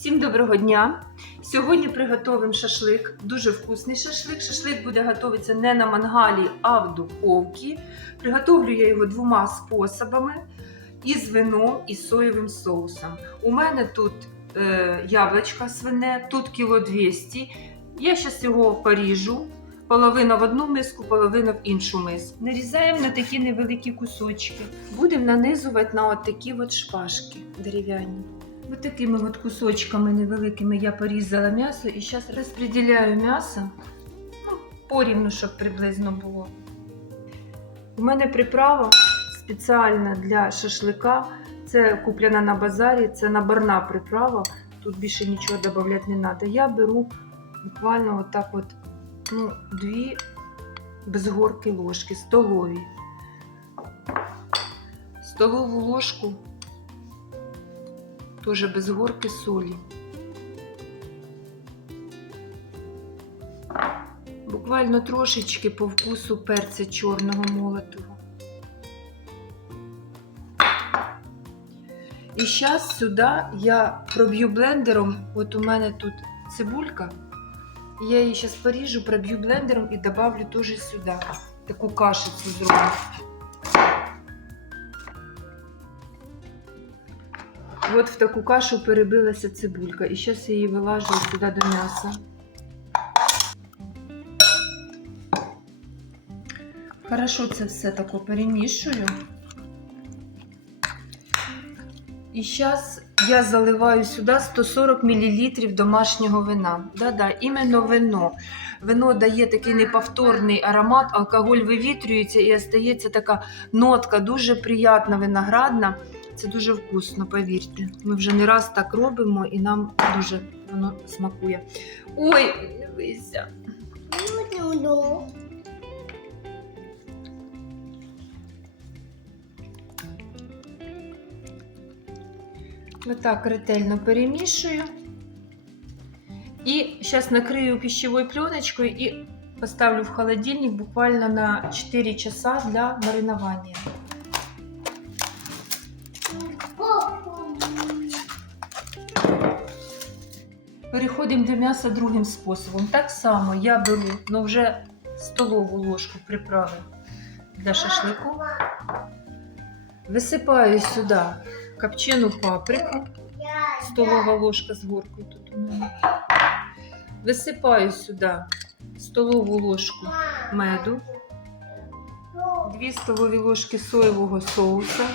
Всім доброго дня! Сьогодні приготуємо шашлик, дуже вкусний шашлик. Шашлик буде готуватися не на мангалі, а в духовці. Приготовлю я його двома способами: із вином і соєвим соусом. У мене тут е, яблучко свине, тут кіло 200. Я зараз його поріжу. Половина в одну миску, половина в іншу миску. Нарізаємо на такі невеликі кусочки. Будемо нанизувати на от такі от шпажки дерев'яні. Ось такими от кусочками невеликими я порізала м'ясо і зараз розподіляю м'ясо ну, порівну, щоб приблизно було. У мене приправа спеціальна для шашлика. Це куплена на базарі, це наборна приправа. Тут більше нічого додати не треба. Я беру буквально отак от, ну, дві безгорки ложки, столові. Столову ложку Тоже без горки солі. Буквально трошечки по вкусу перця чорного молотого. І зараз сюди я проб'ю блендером. От у мене тут цибулька. Я її зараз поріжу, проб'ю блендером і добавлю теж сюди. Таку кашицю зроблю. От в таку кашу перебилася цибулька. І зараз я її вилажу сюди до м'яса. Хорошо це все тако перемішую. І зараз я заливаю сюди 140 мл домашнього вина. Да-да, іменно вино. Вино дає такий неповторний аромат, алкоголь вивітрюється і остається така нотка, дуже приятна виноградна. Це дуже вкусно, повірте. Ми вже не раз так робимо і нам дуже воно смакує. Ой, дивися. Отак ретельно перемішую. І зараз накрию пищевою пленочкою і поставлю в холодильник буквально на 4 часа для маринування. Переходимо до м'яса другим способом. Так само я беру ну, вже столову ложку приправи для шашлику. Висипаю сюди копчену паприку, столова ложка з горкою тут у мене. Висипаю сюди столову ложку меду, 2 столові ложки соєвого соуса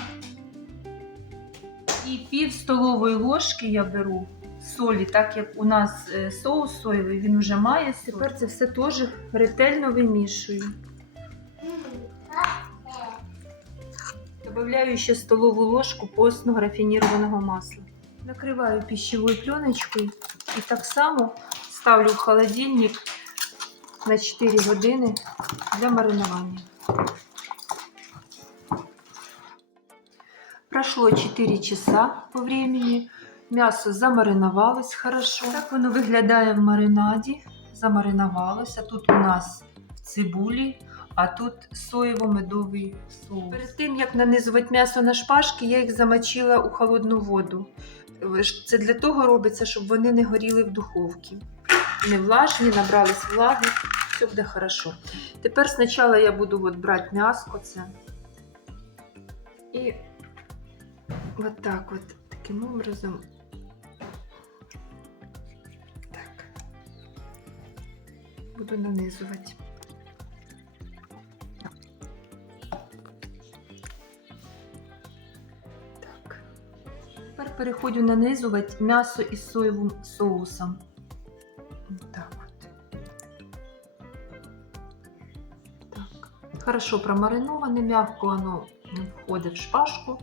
і пів столової ложки я беру солі, так як у нас е, соус соєвий, він вже має. Тепер це все теж ретельно вимішую. Добавляю ще столову ложку постного рафінірованого масла. Накриваю пищевою пленочкою і так само ставлю в холодильник на 4 години для маринування. Прошло 4 часа по времени. М'ясо замариновалось хорошо. Так воно виглядає в маринаді. Замаринувалося. Тут у нас цибулі, а тут соєво-медовий соус. Перед тим, як нанизувати м'ясо на шпажки, я їх замочила у холодну воду. Це для того робиться, щоб вони не горіли в духовці. Не влажні, набрались влаги, все буде хорошо. Тепер спочатку я буду от брати м'ясо це. І от так от, таким образом. Буду нанизувати. Так. Тепер переходжу нанизувати м'ясо із соєвим соусом. Так от. Так. Хорошо промариноване, м'яко воно входить в шпажку.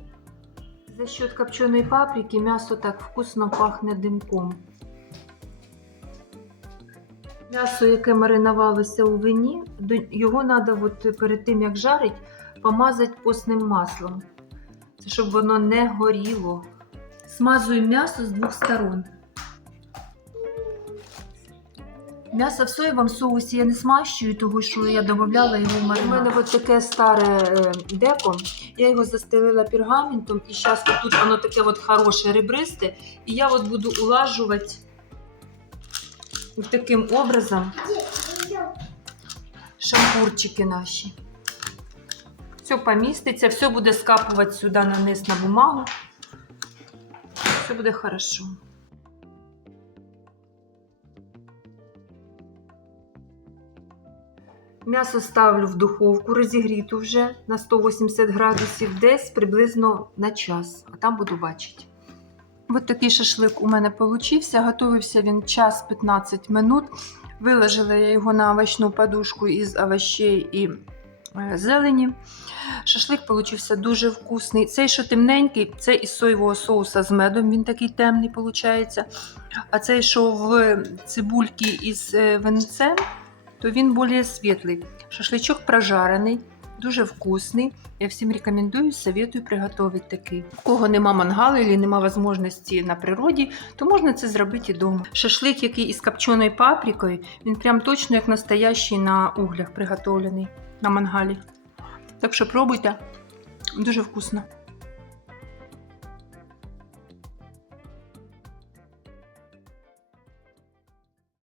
За счет копченої паприки м'ясо так вкусно пахне димком. М'ясо, яке маринувалося у вині, його треба перед тим, як жарить, помазати постним маслом. Щоб воно не горіло. Смазую м'ясо з двох сторон. М'ясо в соєвому соусі я не смащую, тому що я додавала його в маринад. У мене от таке старе е, деко. Я його застелила пергаментом, і зараз тут воно таке от хороше ребристе. І я от буду улажувати ось таким образом шампурчики наші. Все поміститься, все буде скапувати сюди на низ на бумагу. Все буде хорошо. М'ясо ставлю в духовку, розігріту вже на 180 градусів, десь приблизно на час, а там буду бачити. Ось такий шашлик у мене получився. Готувався він час 15 минут. Виложила я його на овочну подушку із овощей і е, зелені. Шашлик получився дуже вкусний. Цей, що темненький, це із соєвого соуса з медом, він такий темний виходить. А цей, що в цибульки із е, винцем, то він більш світлий. Шашличок прожарений, дуже вкусний. Я всім рекомендую, советую приготувати такий. У кого нема мангалу і нема можливості на природі, то можна це зробити і вдома. Шашлик, який із копченою паприкою, він прям точно як настоящий на углях приготовлений на мангалі. Так що пробуйте, дуже вкусно.